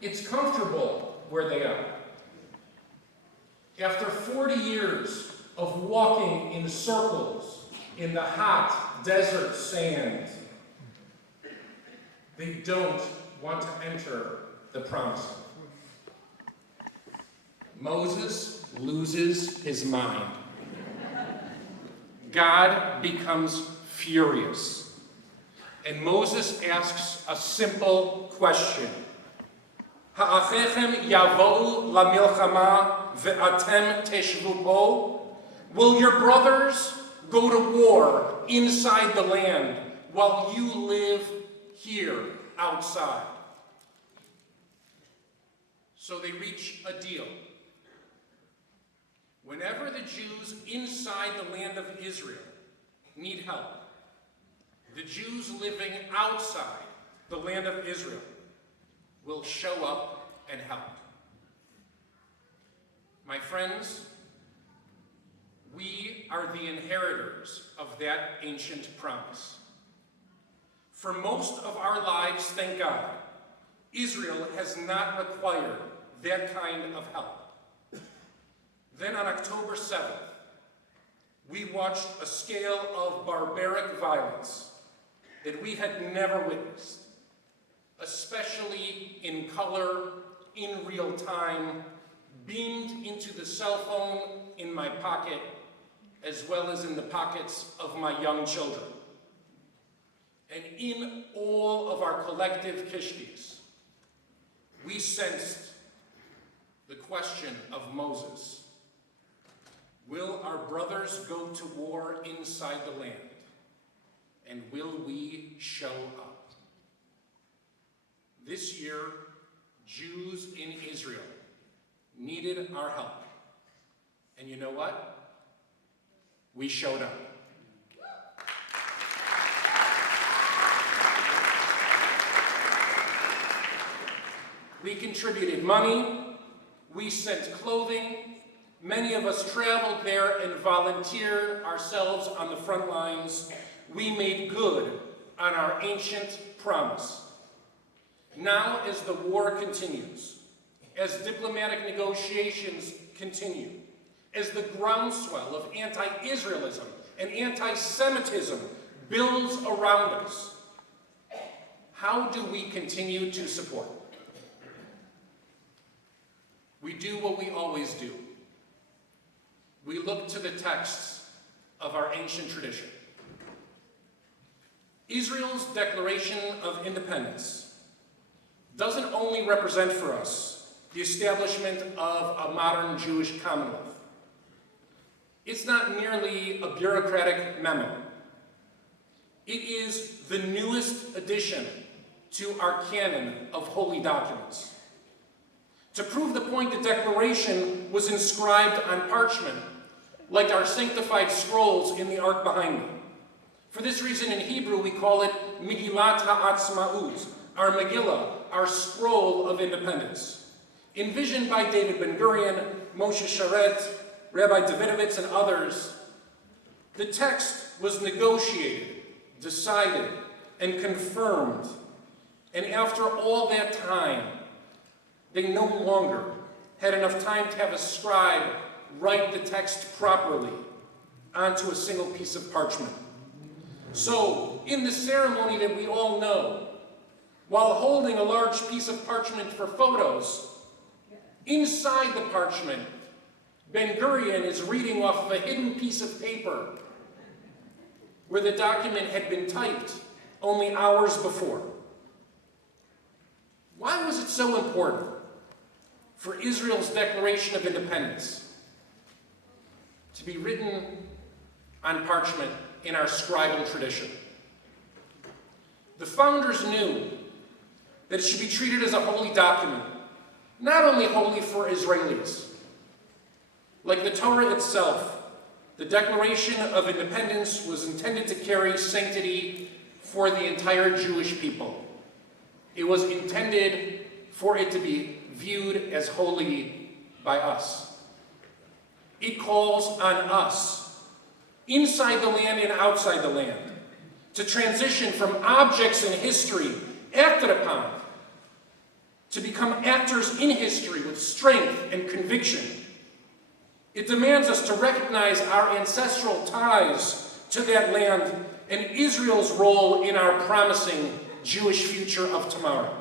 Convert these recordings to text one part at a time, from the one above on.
It's comfortable where they are. After 40 years of walking in circles in the hot desert sand, they don't want to enter the promised land. Moses loses his mind. God becomes furious. And Moses asks a simple question. Ha'achechem yavou lamilchama ve'atem teshvu po? Will your brothers go to war inside the land while you live here outside? So they reach a deal. Whenever the Jews inside the land of Israel need help, the Jews living outside the land of Israel will show up and help. My friends, we are the inheritors of that ancient promise. For most of our lives, thank God, Israel has not required that kind of help. Then on October 7th, we watched a scale of barbaric violence that we had never witnessed, especially in color, in real time, beamed into the cell phone in my pocket, as well as in the pockets of my young children. And in all of our collective kishkis, we sensed the question of Moses. Will our brothers go to war inside the land? And will we show up? This year, Jews in Israel needed our help. And you know what? We showed up. We contributed money. We sent clothing. Many of us traveled there and volunteered ourselves on the front lines. We made good on our ancient promise. Now, as the war continues, as diplomatic negotiations continue, as the groundswell of anti-Israelism and anti-Semitism builds around us, how do we continue to support? We do what we always do. We look to the texts of our ancient tradition. Israel's Declaration of Independence doesn't only represent for us the establishment of a modern Jewish commonwealth. It's not merely a bureaucratic memo. It is the newest addition to our canon of holy documents. To prove the point, the Declaration was inscribed on parchment, like our sanctified scrolls in the ark behind me. For this reason, in Hebrew, we call it Megillat HaAtzmaut, our Megillah, our scroll of independence. Envisioned by David Ben-Gurion, Moshe Sharet, Rabbi Davidovitz, and others, the text was negotiated, decided, and confirmed. And after all that time, they no longer had enough time to have a scribe write the text properly onto a single piece of parchment. So, in the ceremony that we all know, while holding a large piece of parchment for photos, inside the parchment, Ben-Gurion is reading off of a hidden piece of paper where the document had been typed only hours before. Why was it so important for Israel's Declaration of Independence to be written on parchment in our scribal tradition? The founders knew that it should be treated as a holy document, not only holy for Israelis. Like the Torah itself, the Declaration of Independence was intended to carry sanctity for the entire Jewish people. It was intended for it to be viewed as holy by us. It calls on us, inside the land and outside the land, to transition from objects in history acted upon to become actors in history with strength and conviction. It demands us to recognize our ancestral ties to that land and Israel's role in our promising Jewish future of tomorrow.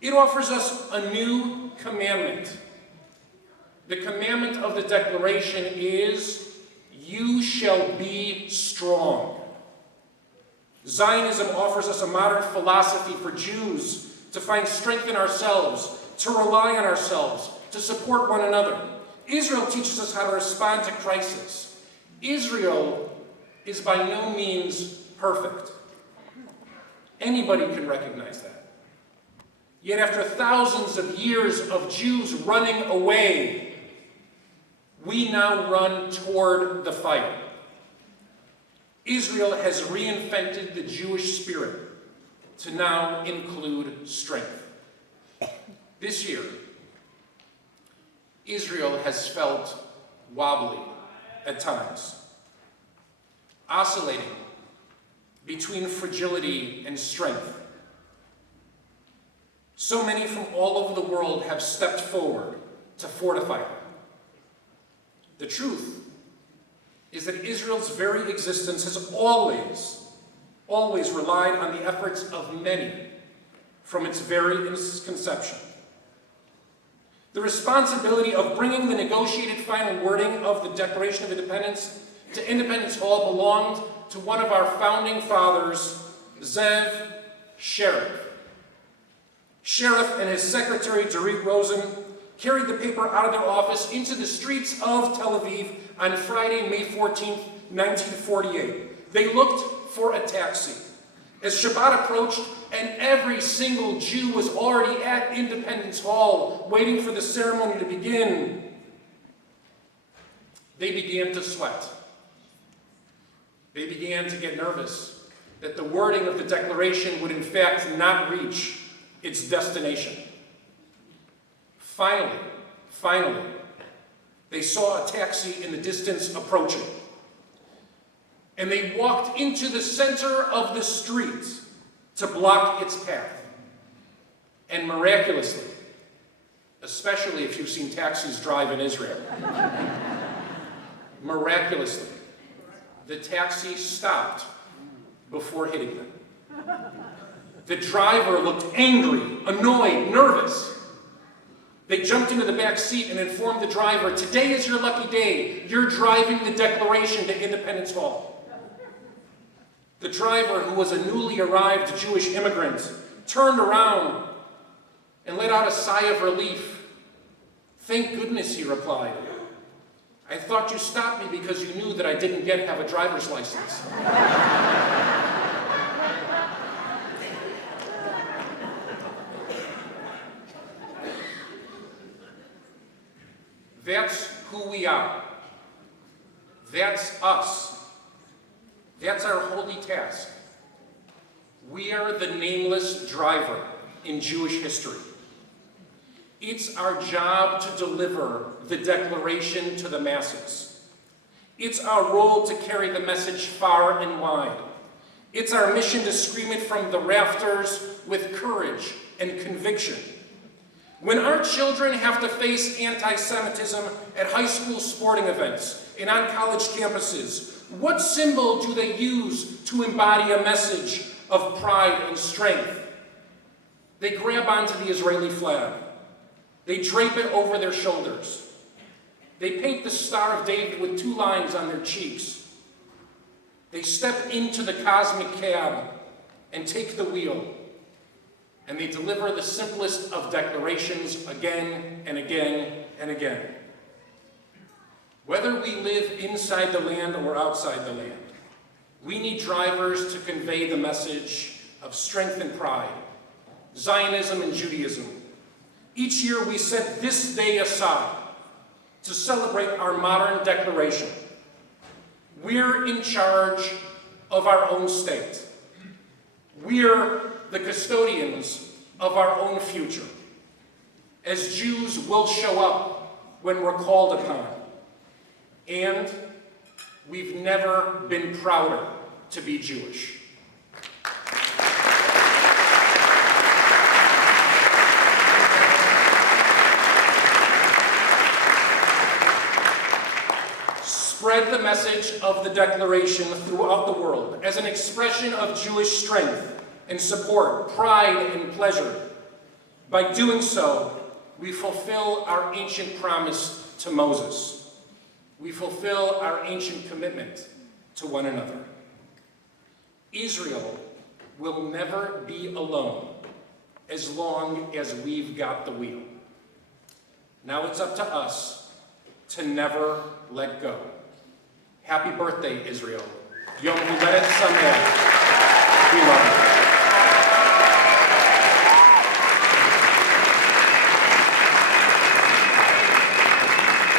It offers us a new commandment. The commandment of the Declaration is, "You shall be strong." Zionism offers us a modern philosophy for Jews to find strength in ourselves, to rely on ourselves, to support one another. Israel teaches us how to respond to crisis. Israel is by no means perfect. Anybody can recognize that. Yet after thousands of years of Jews running away, we now run toward the fight. Israel has reinvented the Jewish spirit to now include strength. This year, Israel has felt wobbly at times, oscillating between fragility and strength. So many from all over the world have stepped forward to fortify it. The truth is that Israel's very existence has always relied on the efforts of many from its very conception. The responsibility of bringing the negotiated final wording of the Declaration of Independence to Independence Hall belonged to one of our founding fathers, Zev Sheriff. Sheriff and his secretary, Dorit Rosen, carried the paper out of their office into the streets of Tel Aviv on Friday, May 14, 1948. They looked for a taxi. As Shabbat approached and every single Jew was already at Independence Hall waiting for the ceremony to begin, they began to sweat. They began to get nervous that the wording of the Declaration would in fact not reach its destination. Finally, they saw a taxi in the distance approaching. And they walked into the center of the street to block its path. And miraculously, especially if you've seen taxis drive in Israel, miraculously, the taxi stopped before hitting them. The driver looked angry, annoyed, nervous. They jumped into the back seat and informed the driver, "Today is your lucky day. You're driving the Declaration to Independence Hall." The driver, who was a newly arrived Jewish immigrant, turned around and let out a sigh of relief. "Thank goodness," he replied. "I thought you stopped me because you knew that I didn't yet have a driver's license." That's who we are. That's us. That's our holy task. We are the nameless driver in Jewish history. It's our job to deliver the Declaration to the masses. It's our role to carry the message far and wide. It's our mission to scream it from the rafters with courage and conviction. When our children have to face anti-Semitism at high school sporting events and on college campuses, what symbol do they use to embody a message of pride and strength? They grab onto the Israeli flag. They drape it over their shoulders. They paint the Star of David with 2 lines on their cheeks. They step into the cosmic cab and take the wheel. And they deliver the simplest of declarations again and again and again. Whether we live inside the land or outside the land, we need drivers to convey the message of strength and pride, Zionism and Judaism. Each year we set this day aside to celebrate our modern declaration. We're in charge of our own state. We're the custodians of our own future. As Jews, we'll show up when we're called upon. And we've never been prouder to be Jewish. the message of the Declaration throughout the world as an expression of Jewish strength and support, pride and pleasure. By doing so, we fulfill our ancient promise to Moses. We fulfill our ancient commitment to one another. Israel will never be alone as long as we've got the wheel. Now it's up to us to never let go. Happy birthday, Israel. Yom Huledet Sameach. We love you.